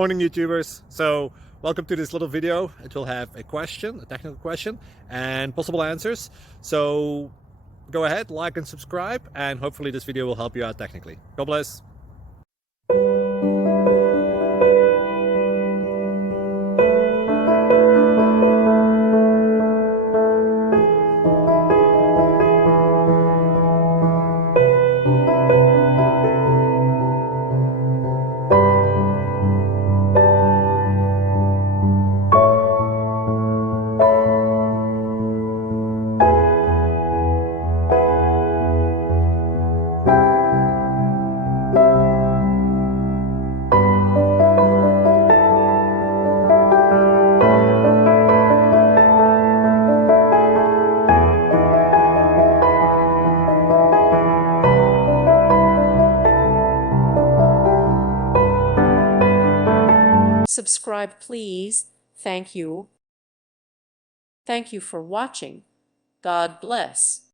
Morning YouTubers. So welcome to this little video. It will have a question, a technical question, and possible answers. So go ahead, like and subscribe, and hopefully this video will help you out technically. God bless. Subscribe, please. Thank you. Thank you for watching. God bless.